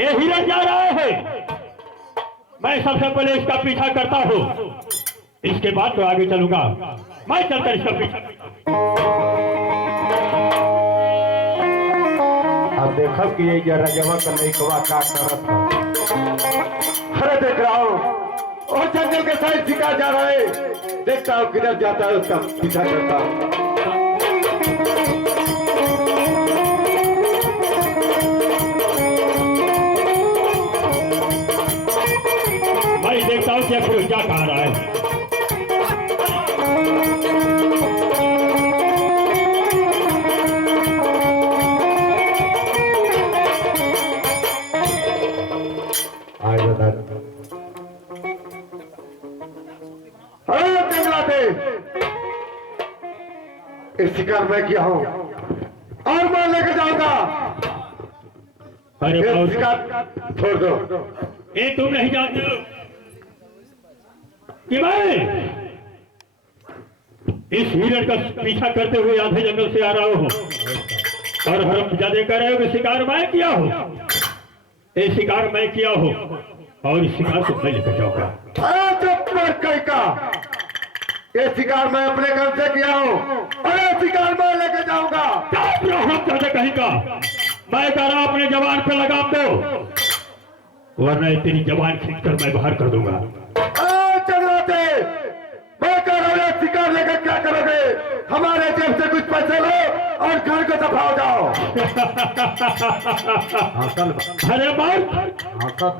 ये हिरण जा रहा है, मैं सबसे पहले इसका पीछा करता हूँ, इसके बाद तो आगे चलूंगा। मैं चलकर इसका पीछा। अब देखो कि ये रजवा का लइकवा का करत है। अरे देख रहा हूँ और जंगल के साइड शिकार जा रहा है, देखता हूँ किधर जाता है उसका पीछा करता हूँ। मैं देखता हूँ कि फिर क्या कह रहा है। इस शिकार में किया हूँ और मैं लेकर जाऊंगा। अरे शिकार छोड़ दो। ये तुम नहीं जानते हो कि मैं इस हिरण का पीछा करते हुए आधे जंगल से आ रहा हूँ और हरमजादे कह रहे हो कि शिकार मैं किया हूँ। ये शिकार मैं किया हूँ और इस शिकार को मैं लेकर जाऊंगा। ये शिकार मैं अपने घर से किया हूँ और ये शिकार मैं लेकर जाऊंगा। कहीं का मैं कह रहा अपने जवान पे लगाम दो, वरना तेरी जवान खींचकर मैं बाहर कर दूंगा। मैं कह रहा हूँ शिकार लेकर क्या करोगे? हमारे जेब से कुछ पैसे लो और घर को दफा हो जाओ। अरे बात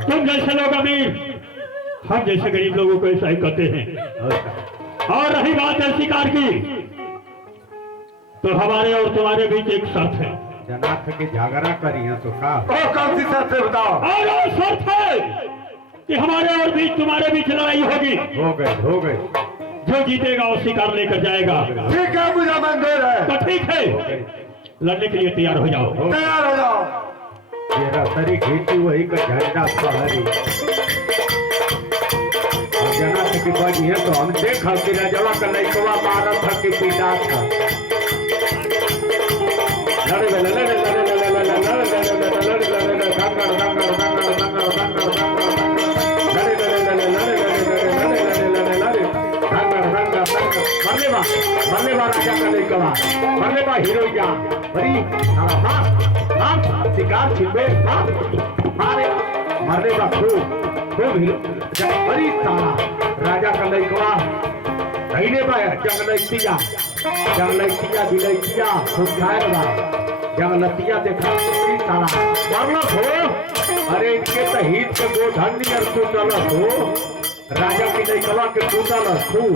तुम जैसे लोग अमीर, हम जैसे गरीब लोगों को ऐसा ही कहते हैं। और रही बात है शिकार की, तो हमारे और तुम्हारे बीच एक शर्त है। जनाब की जागरा करी है तो का? कौन सी शर्त है बताओ? और शर्त है कि हमारे और बीच तुम्हारे बीच लड़ाई होगी। हो गए। जो जीतेगा वो शिकार लेकर जाएगा। ठीक है, मुझे मंजूर है। तो ठीक है, लड़ने के लिए तैयार हो जाओ। तैयार हो जाओ। मेरा सरी खेती वही का झंडा पहरी जना की बाजी है तो हम देखा कि राजवा का लइकवा मारा था कि पीटा था। लड़े राजा का लइकवा मरले बा हीरोइया बड़ी शिकार छिपे मारे मरले बा खूब बड़ी सारा राजा का लइकवा रहीने बा जंगलैतिया बिलैतिया सुझाए बा जंगलतिया देखा बड़ी सारा मरल हो। अरे इनके तो हित के गोधनी और टूटल हो। राजा की लइकवा के टूटल खूब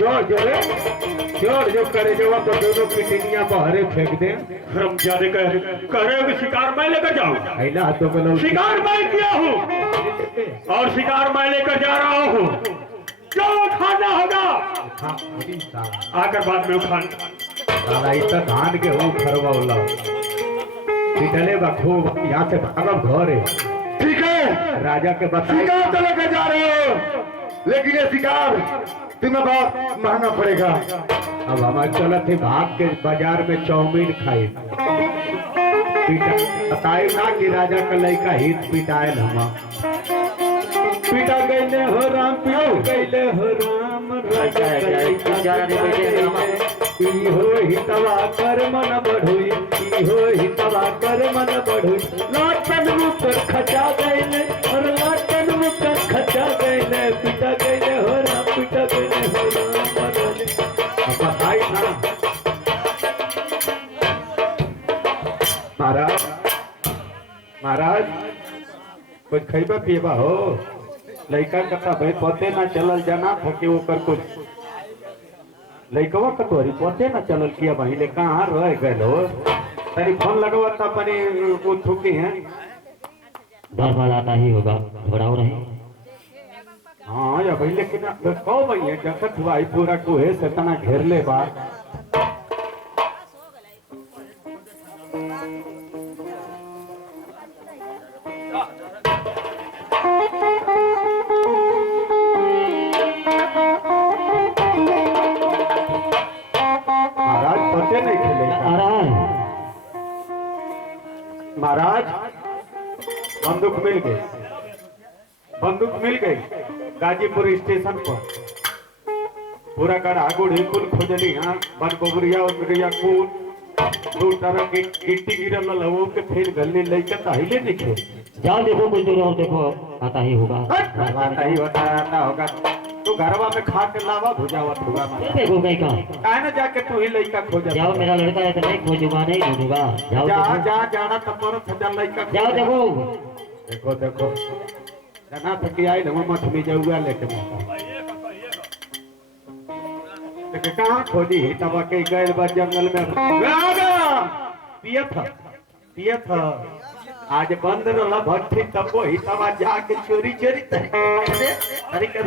जोर जो करे जो तो दोनों की टिनिया बहरे फेंक दे। हरमजादे कह रहे हो कि शिकार मैं लेकर जाऊंगा। शिकार मैं किया हूँ और शिकार मैं लेकर जा रहा हूँ। जो खाना होगा आकर बाद में खाना। धान के हो खरवा पिटले बा खूब यहाँ से भागब घर है। ठीक है, राजा के बता शिकार तो लेकर जा रहे हो, लेकिन ये शिकार तुम्हें बहुत महंगा पड़ेगा। अब हमारे चलत है भाग के बाजार में चाउमीन खाए बताए ना कि राजा का लइका हित पिटाए हम पिटा गए हो राम गए हो राम राजा हो हितवा कर मन बढ़ोई हो हितवा कर मन बढ़ोई लाटन मुख खचा गए और लाटन मुख खचा गए पिटा गए हो राम पिटा गए हो राम बताई ना महाराज कुछ खैबा पिएबा हो? लइका कथा भाई पते ना चलल जना थके ओकर कुछ लइकवा कतोरी पते ना चलल किया भाई ले कहाँ रह गए हो? तरी फोन लगवा था अपनी वो थुकी है दरबार आता ही होगा घबराओ रहे। हाँ या भाई लेकिन कहो भाई जखत भाई पूरा कोहे से तना घेर ले बा पते नहीं खेले महाराज बंदूक मिल गई, बंदूक मिल गई। गाजीपुर स्टेशन पर पूरा गढ़ा गुड़ी कुल खोजली। हाँ बन गोबरिया उबरिया कुल दो तरह की गिट्टी गिरल लवो के फिर गली लेके ताहिले दिखे। जाओ देखो कुछ दूर और देखो आता ही होगा। आता ही होता आता होगा। तू घरवा में खा के लावा भुजावत होगा। ये देखो कहीं का काहे ना जाके तू ही लइका खोजा। जाओ मेरा लड़का है तो नहीं खोजूंगा नहीं ढूंढूंगा। जाओ जा देखो जा जाना तमरो सजा लइका। जाओ देखो देखो देखो जना थकी आई ना मठ में जाऊगा लेके लेके कहाँ खोजी तब के गए बा जंगल में पिया था आज बंद रहला भट्टी तब वही तब जाके चोरी चोरी अरे कर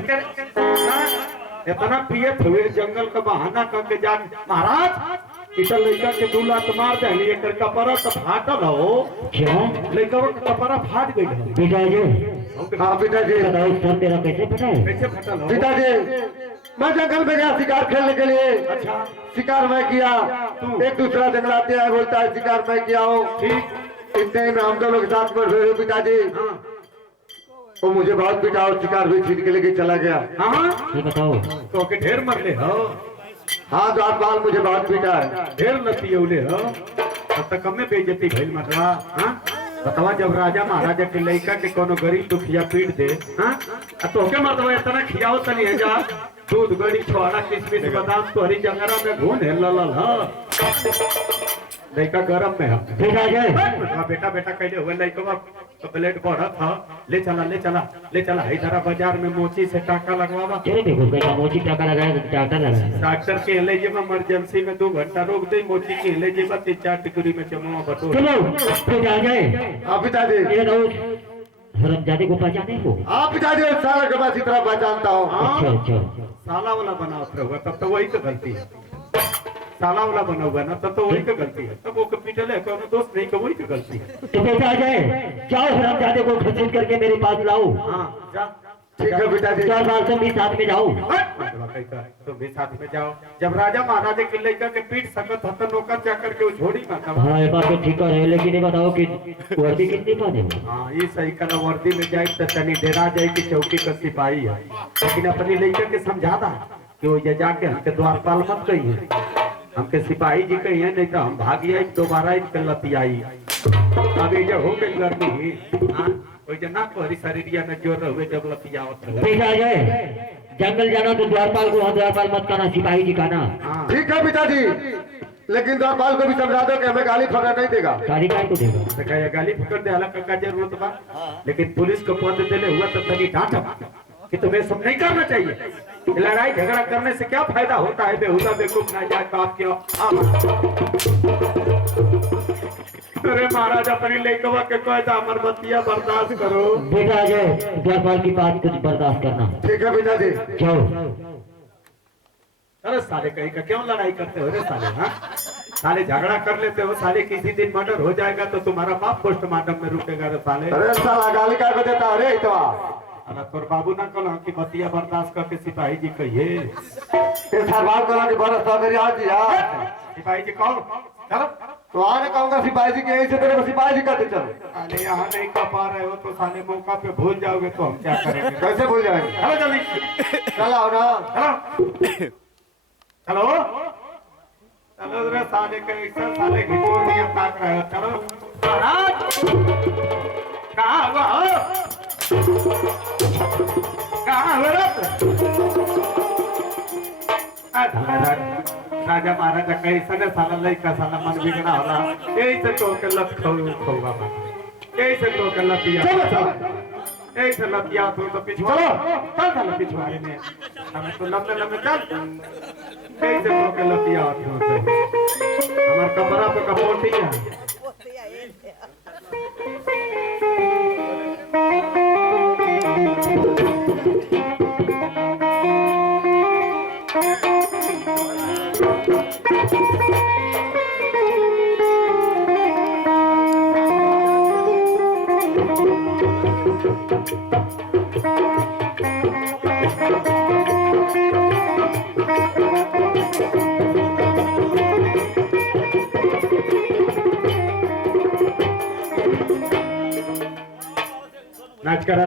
इतना पियत हुए जंगल का बहाना करके जा महाराज इधर लड़का के दू लात मार दे एकर कपड़ा तो फाटल हो। क्या लड़का का कपड़ा फाट गई है। पिताजी हाँ पिताजी बताओ सब तेरा कैसे फटा है? कैसे फटल हो? पिताजी मैं जंगल में गया शिकार खेलने के लिए। अच्छा शिकार मैं किया, एक दूसरा जंगलाते है बोलता है शिकार मैं किया हूँ। ठीक इतने में हम दोनों के साथ में हुए पिताजी। वो मुझे बहुत पिटा और शिकार भी छीन के लेके चला गया। हाँ ये बताओ तो के ढेर मरले हो। हाँ द्वारपाल मुझे बहुत पिटा है। ढेर लतियौले हो तब तक हमें बेइज्जती भइल मतवा। हाँ बतावा जब राजा महाराजा के लड़का के कोनो गरीब दुखिया पीट दे। हाँ तो के मतवा इतना खियाओ तनी है जा दूध गड़ी छोड़ा किशमिश बादाम तोहरी जंगरा में घून हेलल ह लड़का गरम में है। पिताजी बेटा बेटा कहले हुए लड़का प्लेट बढ़त ह ले चला ले चला ले चला हैदरा बाजार में मोची से टाका लगवावा। चलो देखो कहीं का मोची टाका लगाया तो डॉक्टर लगाया। डॉक्टर के ले जे इमरजेंसी में 2 घंटा रोक दे मोची के ले जे 4 टिकरी में चमवा बटो। चलो पिताजी हाँ पिताजी। ये रोज हरमजादे को पहचाने हो? हाँ पिताजी सारा के पास इतना पहचानता हूँ। अच्छा अच्छा साला वाला बना हुआ तब तो वही तो गलती है। साला वाला बना हुआ ना तब तो वही तो गलती है। तब वो कैपिटल है कोनो दोस्त नहीं का वही तो गलती है। तो पिताजी जाओ हरमजादे को घसीट करके मेरे पास लाओ। हाँ जा ठीक है पिताजी। 4 साल तुम भी साथ में जाओ। तुम भी साथ में जाओ। जब राजा महाराजा के लड़का के पीट सकत था तो नौकर जाकर के वो छोड़ी मत। हाँ ये बात तो ठीक है लेकिन ये बताओ कि वर्दी कितनी पाने हो? हाँ ये सही कला वर्दी में जाए तो तनी डेरा जाए कि चौकी का सिपाही है। लेकिन अपनी लड़का के समझाता कि वो ये जाके हमके द्वारपाल मत कहिए हमके सिपाही जी कहिए नहीं तो हम भाग आई दोबारा इनके लतियाई। अभी जब हो गई गर्मी कोई जना कोहरी शरीरिया में जोर रहे जब लतियावत रहे। पिताजी जंगल जाना तो द्वारपाल को वहाँ द्वारपाल मत करना सिपाही जी का ना। ठीक है पिताजी लेकिन द्वारपाल को भी समझा दो कि हमें गाली फगड़ा नहीं देगा। गाली काय को देगा? देखा ये गाली पकड़ दे अलग का जरूरत बा। लेकिन पुलिस को पद देले हुआ तो तनी डांटा कि तुम्हें सब नहीं करना चाहिए। लड़ाई झगड़ा करने से क्या फायदा होता है? बेहुदा बेवकूफ ना जाए तो आप क्यों। अरे महाराज अपनी लड़कवा के कहता अमर बतिया बर्दाश्त करो। पिताजी द्वारपाल की बात कुछ बर्दाश्त करना। ठीक है पिताजी। जाओ। अरे साले कहीं का क्यों लड़ाई करते हो रे साले? हाँ साले झगड़ा कर लेते हो साले। किसी दिन मर्डर हो जाएगा तो तुम्हारा बाप पोस्टमार्टम में रुकेगा रे साले। अरे साला गाली काय को देता अरे तो अरे तोर बाबू ना कल कि बतिया बर्दाश्त करके सिपाही जी कहिए। सरवाल को कि बरस तो मेरी आज यार सिपाही जी कौन? चलो तो आने कहूंगा सिपाही जी के यहीं से तेरे को सिपाही जी कहते चलो। साले यहाँ नहीं कर पा रहे हो तो साले मौका पे भूल जाओगे तो हम क्या करेंगे? कैसे भूल जाएंगे? चलो जल्दी चलो आओ ना। चलो चलो रे साले के साले घिटोरिया ताक रहे हो। चलो महाराज कहाँ हुआ हो? कहाँ हुआ रे? राजा महाराजा कैसे ने साला लइका साला मन बिगड़ा होला। यही से तो के लत खौवा यही से तो के लतिया। चलो चलो यही से लतिया तो पिछवा चल चल पिछवाड़े में हम तो लंबे लंबे चल यही से तो के लतिया हमार कपड़ा पे कपोटी है। नाच करा